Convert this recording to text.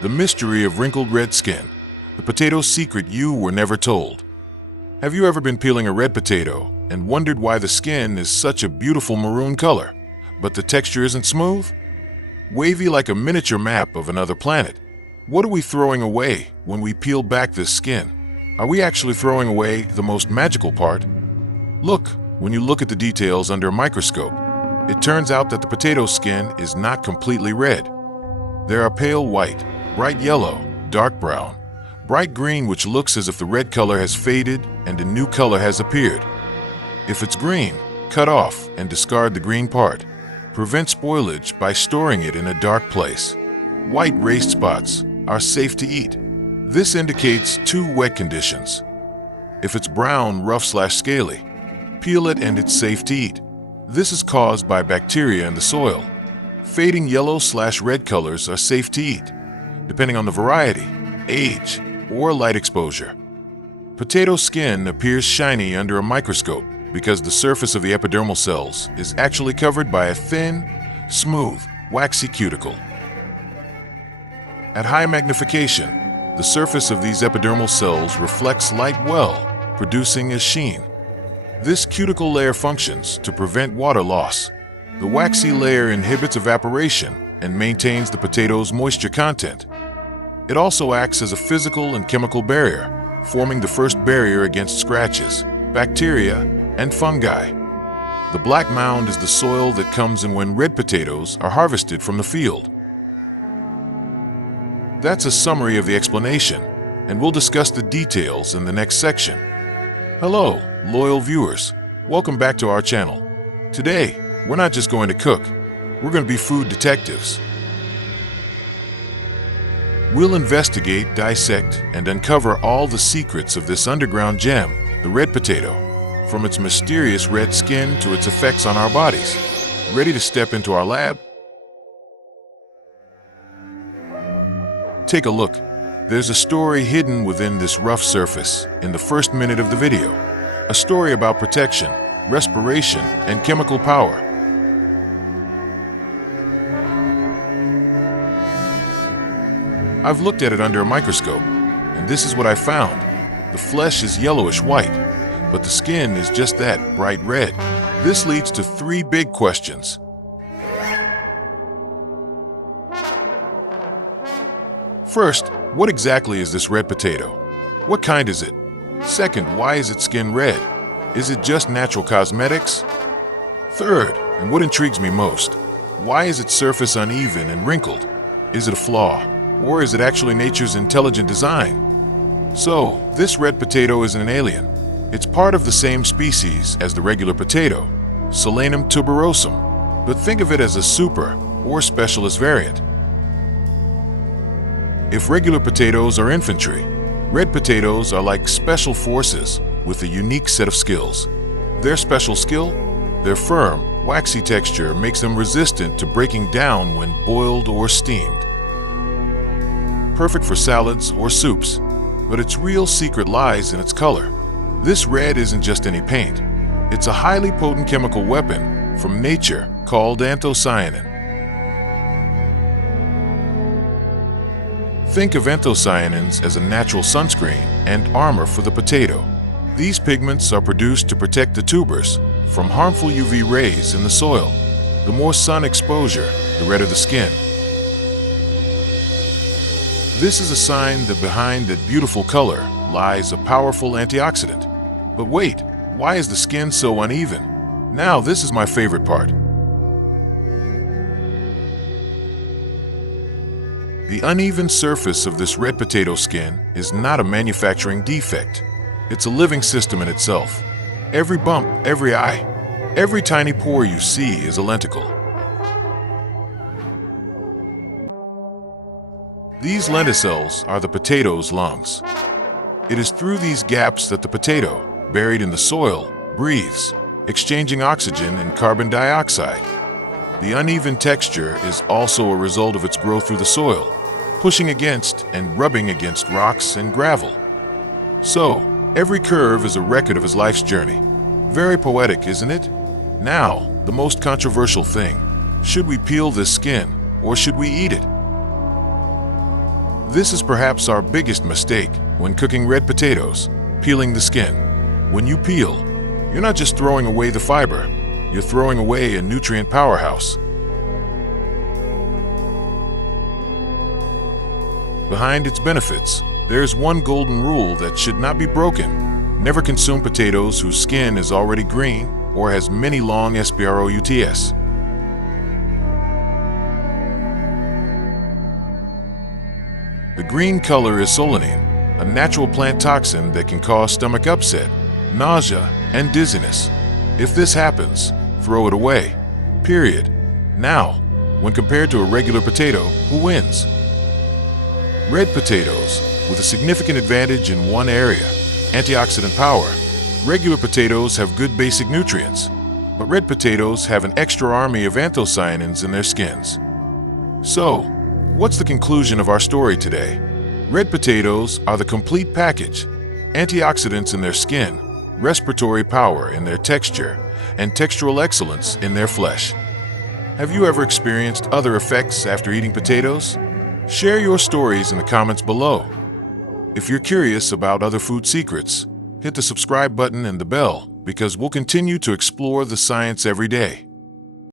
The mystery of wrinkled red skin. The potato secret you were never told. Have you ever been peeling a red potato and wondered why the skin is such a beautiful maroon color, but the texture isn't smooth? Wavy like a miniature map of another planet. What are we throwing away when we peel back this skin? Are we actually throwing away the most magical part? Look, when you look at the details under a microscope, it turns out that the potato skin is not completely red. There are pale white, bright yellow, dark brown, bright green, which looks as if the red color has faded and a new color has appeared. If it's green, cut off and discard the green part. Prevent spoilage by storing it in a dark place. White raised spots are safe to eat. This indicates two wet conditions. If it's brown, rough/scaly, peel it and it's safe to eat. This is caused by bacteria in the soil. Fading yellow/red colors are safe to eat, depending on the variety, age, or light exposure. Potato skin appears shiny under a microscope because the surface of the epidermal cells is actually covered by a thin, smooth, waxy cuticle. At high magnification, the surface of these epidermal cells reflects light well, producing a sheen. This cuticle layer functions to prevent water loss. The waxy layer inhibits evaporation and maintains the potato's moisture content. It also acts as a physical and chemical barrier, forming the first barrier against scratches, bacteria, and fungi. The black mound is the soil that comes in when red potatoes are harvested from the field. That's a summary of the explanation, and we'll discuss the details in the next section. Hello, loyal viewers. Welcome back to our channel. Today, we're not just going to cook, we're going to be food detectives. We'll investigate, dissect, and uncover all the secrets of this underground gem, the red potato, from its mysterious red skin to its effects on our bodies. Ready to step into our lab? Take a look. There's a story hidden within this rough surface in the first minute of the video. A story about protection, respiration, and chemical power. I've looked at it under a microscope, and this is what I found. The flesh is yellowish white, but the skin is just that, bright red. This leads to three big questions. First, what exactly is this red potato? What kind is it? Second, why is its skin red? Is it just natural cosmetics? Third, and what intrigues me most, why is its surface uneven and wrinkled? Is it a flaw, or is it actually nature's intelligent design? So, this red potato isn't an alien. It's part of the same species as the regular potato, Solanum tuberosum, but think of it as a super or specialist variant. If regular potatoes are infantry, red potatoes are like special forces with a unique set of skills. Their special skill? Their firm, waxy texture makes them resistant to breaking down when boiled or steamed. Perfect for salads or soups, but its real secret lies in its color. This red isn't just any paint. It's a highly potent chemical weapon from nature called anthocyanin. Think of anthocyanins as a natural sunscreen and armor for the potato. These pigments are produced to protect the tubers from harmful UV rays in the soil. The more sun exposure, the redder the skin. This is a sign that behind that beautiful color lies a powerful antioxidant. But wait, why is the skin so uneven? Now this is my favorite part. The uneven surface of this red potato skin is not a manufacturing defect. It's a living system in itself. Every bump, every eye, every tiny pore you see is a lenticle. These lenticels are the potato's lungs. It is through these gaps that the potato, buried in the soil, breathes, exchanging oxygen and carbon dioxide. The uneven texture is also a result of its growth through the soil, pushing against and rubbing against rocks and gravel. So, every curve is a record of his life's journey. Very poetic, isn't it? Now, the most controversial thing. Should we peel this skin, or should we eat it? This is perhaps our biggest mistake when cooking red potatoes, peeling the skin. When you peel, you're not just throwing away the fiber, you're throwing away a nutrient powerhouse. Behind its benefits, there's one golden rule that should not be broken. Never consume potatoes whose skin is already green or has many long sprouts. The green color is solanine, a natural plant toxin that can cause stomach upset, nausea, and dizziness. If this happens, throw it away. Period. Now, when compared to a regular potato, who wins? Red potatoes, with a significant advantage in one area, antioxidant power. Regular potatoes have good basic nutrients, but red potatoes have an extra army of anthocyanins in their skins. So, what's the conclusion of our story today? Red potatoes are the complete package: antioxidants in their skin, respiratory power in their texture, and textural excellence in their flesh. Have you ever experienced other effects after eating potatoes? Share your stories in the comments below. If you're curious about other food secrets, hit the subscribe button and the bell because we'll continue to explore the science every day.